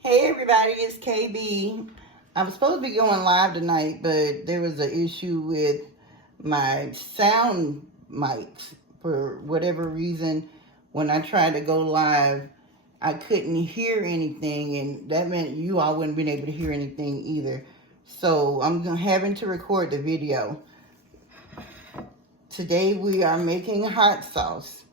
Hey everybody, it's KB. I was supposed to be going live tonight, but there was an issue with my sound mics. For whatever reason, when I tried to go live, I couldn't hear anything, and that meant you all wouldn't been able to hear anything either. So I'm having to record the video. Today we are making hot sauce,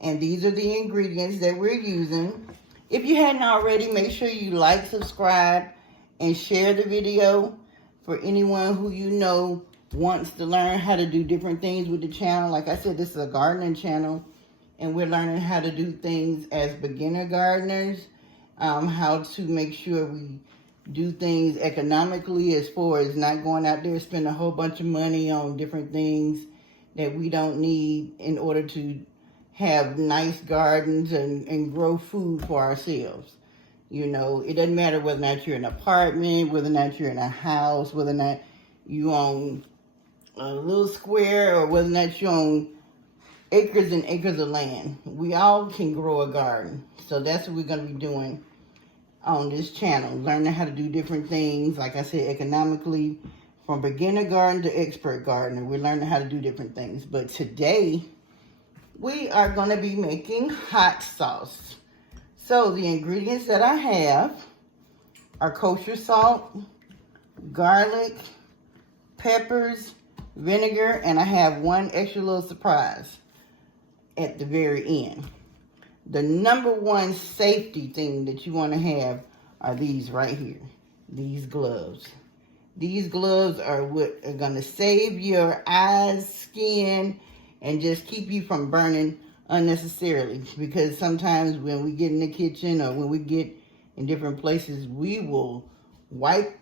and these are the ingredients that we're using. If you hadn't already, make sure you like, subscribe, and share the video for anyone who you know wants to learn how to do different things with the channel. Like I said, this is a gardening channel, and we're learning how to do things as beginner gardeners, how to make sure we do things economically as far as not going out there spending a whole bunch of money on different things that we don't need in order to have nice gardens and grow food for ourselves. You know, it doesn't matter whether or not you're in an apartment, whether or not you're in a house, whether or not you own a little square, or whether or not you own acres and acres of land. We all can grow a garden. So that's what we're going to be doing on this channel, learning how to do different things, like I said, economically, from beginner garden to expert gardener. We're learning how to do different things. But today, we are going to be making hot sauce. So the ingredients that I have are kosher salt, garlic, peppers, vinegar, and I have one extra little surprise at the very end. The number one safety thing that you want to have are these right here, these gloves. These gloves are what are going to save your eyes, skin, and just keep you from burning unnecessarily. Because sometimes when we get in the kitchen or when we get in different places, we will wipe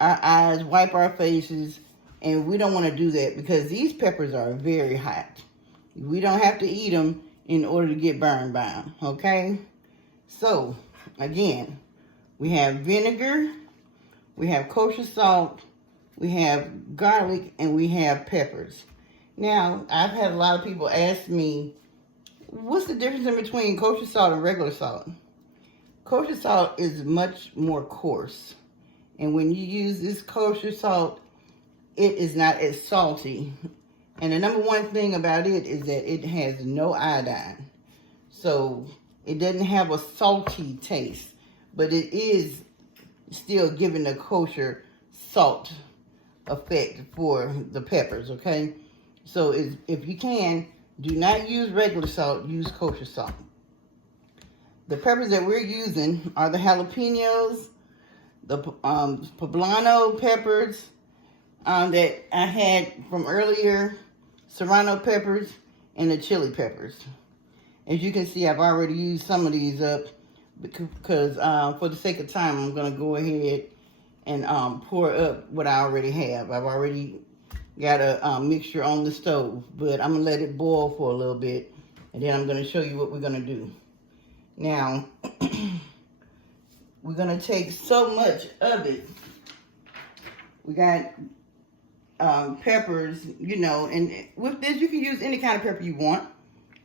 our eyes, wipe our faces, and we don't want to do that because these peppers are very hot. We don't have to eat them in order to get burned by them, okay? So, again, we have vinegar, we have kosher salt, we have garlic, and we have peppers. Now, I've had a lot of people ask me, what's the difference in between kosher salt and regular salt? Kosher salt is much more coarse. And when you use this kosher salt, it is not as salty. And the number one thing about it is that it has no iodine. So it doesn't have a salty taste, but it is still giving the kosher salt effect for the peppers, okay? So if you can, do not use regular salt, use kosher salt. The peppers that we're using are the jalapenos, the poblano peppers that I had from earlier, serrano peppers, and the chili peppers. As you can see, I've already used some of these up because for the sake of time, I'm going to go ahead and pour up what I already have. I've already got a mixture on the stove, but I'm going to let it boil for a little bit, and then I'm going to show you what we're going to do. Now, we're going to take so much of it. We got peppers, you know, and with this, you can use any kind of pepper you want.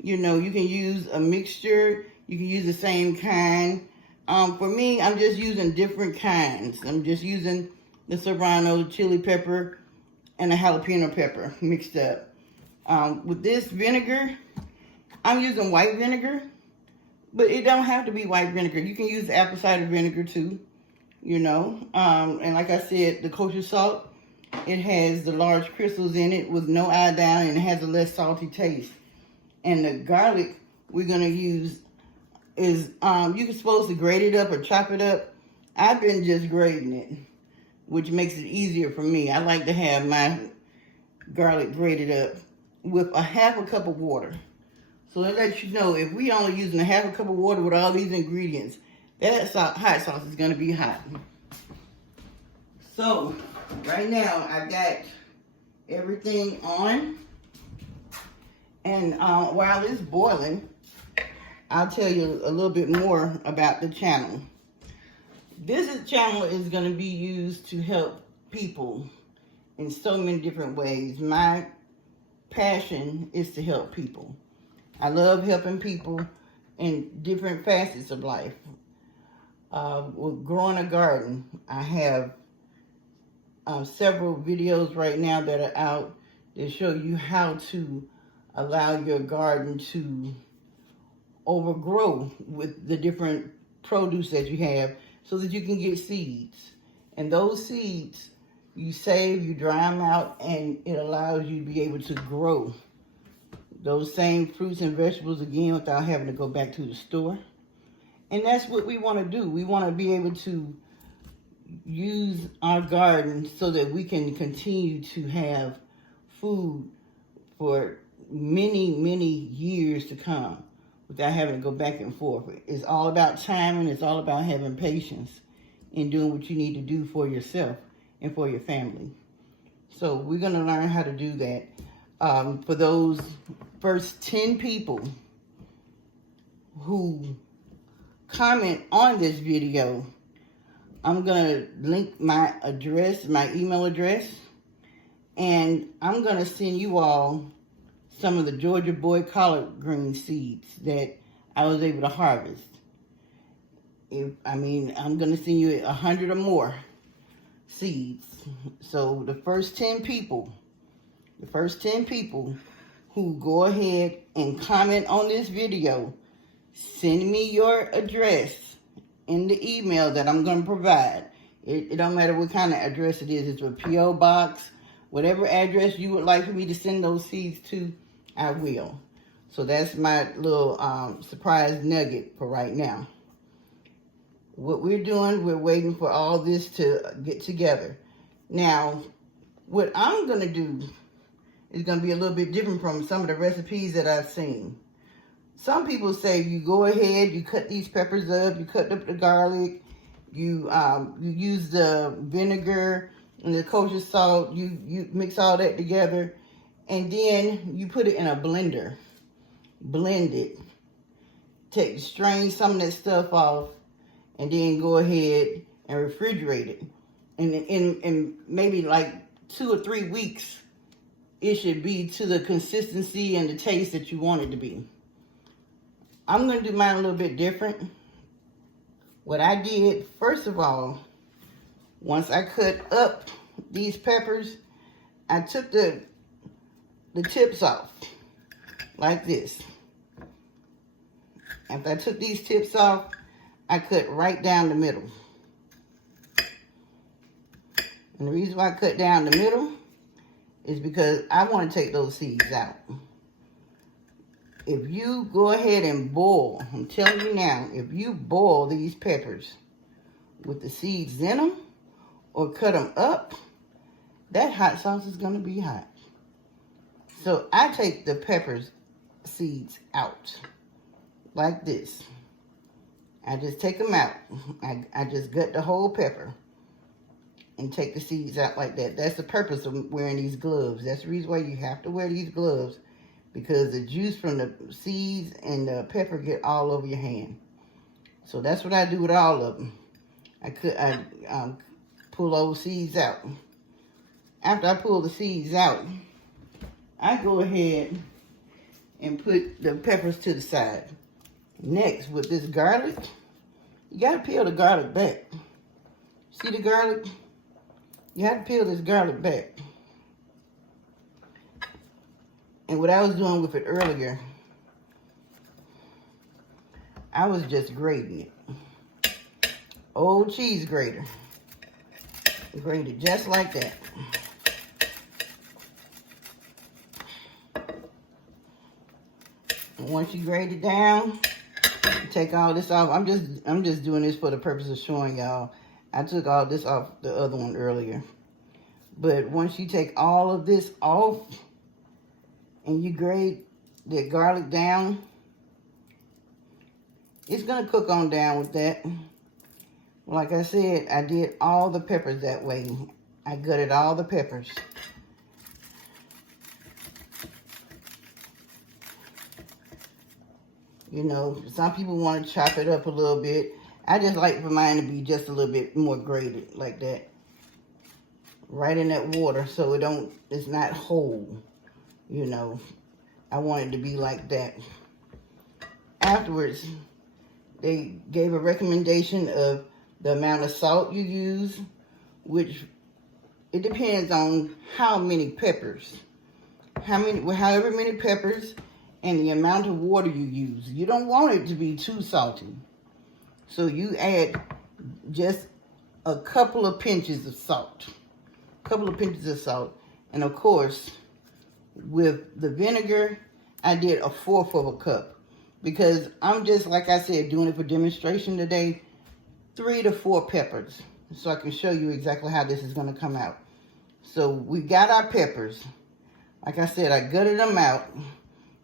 You know, you can use a mixture. You can use the same kind. For me, I'm just using different kinds. I'm just using the serrano, the chili pepper, and the jalapeno pepper mixed up. With this vinegar, I'm using white vinegar, but it don't have to be white vinegar. You can use apple cider vinegar too, you know. And like I said, the kosher salt, it has the large crystals in it with no iodine, and it has a less salty taste. And the garlic we're gonna use is, you're supposed to grate it up or chop it up. I've been just grating it, which makes it easier for me. I like to have my garlic grated up with a half a cup of water. So that lets you know if we only using a half a cup of water with all these ingredients, that hot sauce is gonna be hot. So right now I've got everything on, and while it's boiling, I'll tell you a little bit more about the channel. This channel is going to be used to help people in so many different ways. My passion is to help people. I love helping people in different facets of life. with growing a garden. I have several videos right now that are out that show you how to allow your garden to overgrow with the different produce that you have so that you can get seeds. And those seeds you save, you dry them out, and it allows you to be able to grow those same fruits and vegetables again without having to go back to the store. And that's what we want to do. We want to be able to use our garden so that we can continue to have food for many, many years to come without having to go back and forth. It's all about timing. It's all about having patience and doing what you need to do for yourself and for your family. So we're going to learn how to do that. For those first 10 people who comment on this video, I'm going to link my address, my email address, and I'm going to send you all some of the Georgia Boy collard green seeds that I was able to harvest. I'm going to send you 100 or more seeds. So the first 10 people who go ahead and comment on this video, send me your address in the email that I'm going to provide. It don't matter what kind of address it is. It's a P.O. box. Whatever address you would like for me to send those seeds to, I will. So that's my little surprise nugget for right now. What we're doing, we're waiting for all this to get together. Now, what I'm going to do is going to be a little bit different from some of the recipes that I've seen. Some people say you go ahead, you cut these peppers up, you cut up the garlic, you use the vinegar and the kosher salt, you mix all that together, and then you put it in a blender. Blend it. Strain some of that stuff off, and then go ahead and refrigerate it. And in maybe like 2 or 3 weeks, it should be to the consistency and the taste that you want it to be. I'm going to do mine a little bit different. What I did, first of all, once I cut up these peppers, I took the tips off, like this. After I took these tips off, I cut right down the middle. And the reason why I cut down the middle is because I want to take those seeds out. If you go ahead and boil, I'm telling you now, if you boil these peppers with the seeds in them or cut them up, that hot sauce is going to be hot. So I take the peppers seeds out like this. I just take them out. I just gut the whole pepper and take the seeds out like that. That's the purpose of wearing these gloves. That's the reason why you have to wear these gloves, because the juice from the seeds and the pepper get all over your hand. So that's what I do with all of them. I pull those seeds out. After I pull the seeds out, I go ahead and put the peppers to the side. Next, with this garlic, you got to peel the garlic back. See the garlic? You have to peel this garlic back. And what I was doing with it earlier, I was just grating it. Old cheese grater. Grate it just like that. And once you grate it down, take all this off. I'm just doing this for the purpose of showing y'all. I took all this off the other one earlier. But once you take all of this off and you grate the garlic down, it's going to cook on down with that. Like I said, I did all the peppers that way. I gutted all the peppers. You know, some people want to chop it up a little bit. I just like for mine to be just a little bit more grated like that. Right in that water so it's not whole. You know, I want it to be like that. Afterwards, They gave a recommendation of the amount of salt you use, which it depends on how many peppers, however many peppers, and the amount of water you use. You don't want it to be too salty. So you add just a couple of pinches of salt. And of course, with the vinegar, I did 1/4 of a cup. Because I'm just, like I said, doing it for demonstration today. 3 to 4 peppers. So I can show you exactly how this is going to come out. So we got our peppers. Like I said, I gutted them out.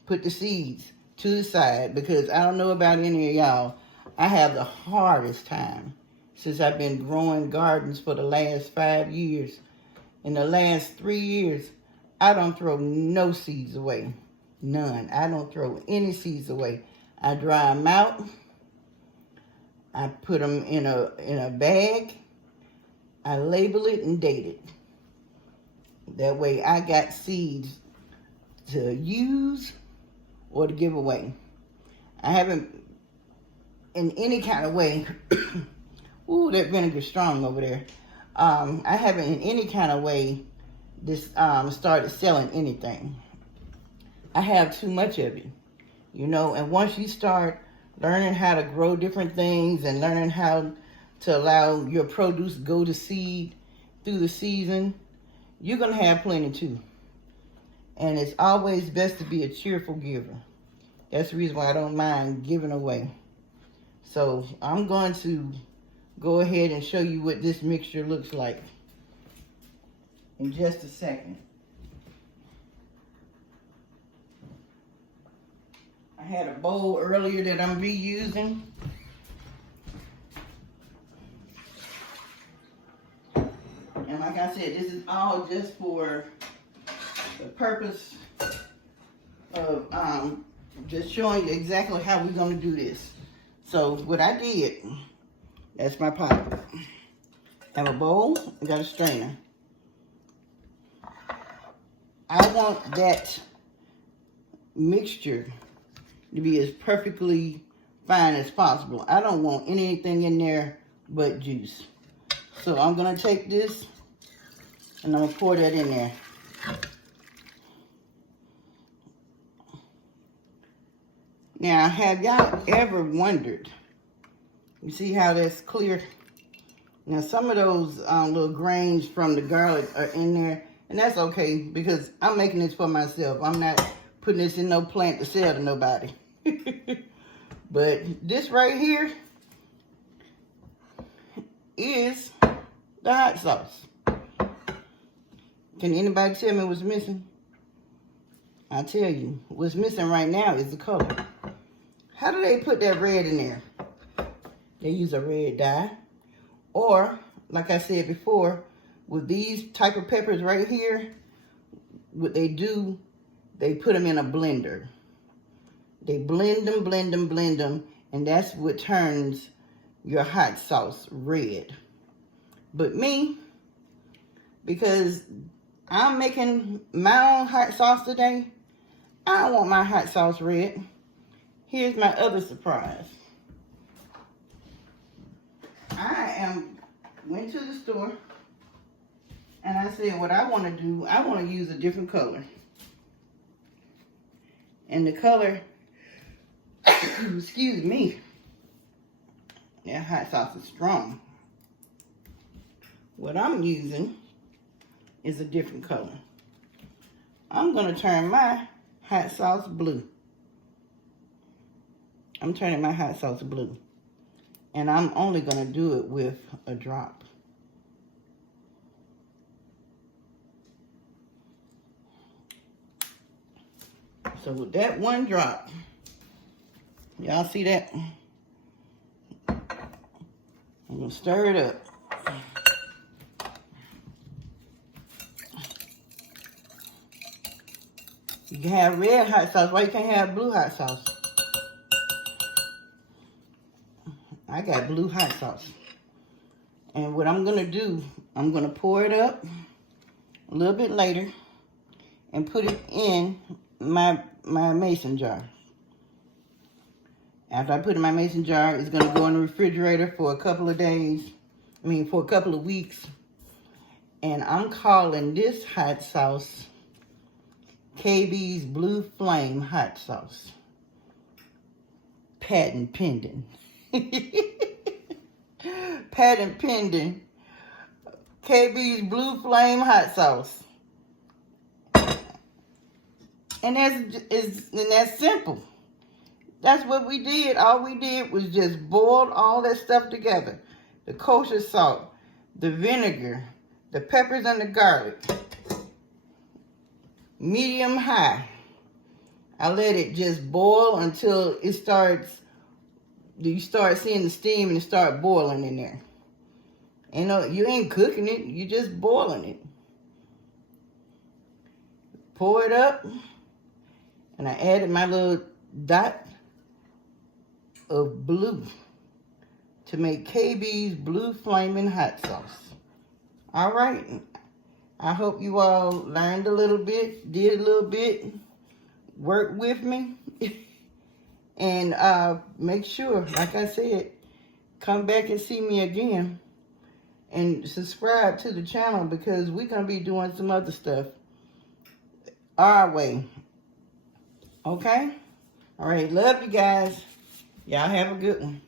Put the seeds to the side. Because I don't know about any of y'all. I have the hardest time since I've been growing gardens for the last 5 years. In the last 3 years, I don't throw no seeds away. None. I don't throw any seeds away. I dry them out. I put them in a bag. I label it and date it. That way I got seeds to use or to give away. I haven't in any kind of way. Ooh, that vinegar's strong over there. I haven't in any kind of way started selling anything. I have too much of it, you know. And once you start learning how to grow different things and learning how to allow your produce go to seed through the season, you're going to have plenty too. And it's always best to be a cheerful giver. That's the reason why I don't mind giving away. So I'm going to go ahead and show you what this mixture looks like in just a second. I had a bowl earlier that I'm reusing. And like I said, this is all just for the purpose of just showing you exactly how we're going to do this. So what I did, that's my pot. I have a bowl, I got a strainer. I want that mixture to be as perfectly fine as possible. I don't want anything in there but juice. So I'm gonna take this and I'm gonna pour that in there. Now, have y'all ever wondered, you see how that's clear? Now, some of those little grains from the garlic are in there, and that's okay because I'm making this for myself. I'm not putting this in no plant to sell to nobody. But this right here is the hot sauce. Can anybody tell me what's missing? I'll tell you. What's missing right now is the color. How do they put that red in there? They use a red dye. Or, like I said before, with these type of peppers right here, what they do, they put them in a blender. They blend them, and that's what turns your hot sauce red. But me, because I'm making my own hot sauce today, I don't want my hot sauce red. Here's my other surprise. Went to the store, and I said what I want to do, I want to use a different color. And the color, excuse me, that hot sauce is strong. What I'm using is a different color. I'm going to turn my hot sauce blue. I'm turning my hot sauce blue. And I'm only going to do it with a drop. So with that one drop, y'all see that? I'm going to stir it up. You can have red hot sauce. Why you can't have blue hot sauce? I got blue hot sauce. And what I'm going to do, I'm going to pour it up a little bit later and put it in my mason jar. After I put it in my mason jar, it's going to go in the refrigerator for a couple of days. For a couple of weeks. And I'm calling this hot sauce KB's Blue Flame Hot Sauce. Patent pending. Patent pending. KB's Blue Flame Hot Sauce. And that's simple. That's what we did. All we did was just boil all that stuff together. The kosher salt, the vinegar, the peppers and the garlic. Medium high. I let it just boil until it starts, you start seeing the steam and it start boiling in there. And you ain't cooking it, you just boiling it. Pour it up. And I added my little dot of blue to make KB's Blue Flaming Hot Sauce. All right. I hope you all learned a little bit, did a little bit, worked with me. And make sure, like I said, come back and see me again. And subscribe to the channel because we're going to be doing some other stuff our way. Okay? All right. Love you guys. Y'all have a good one.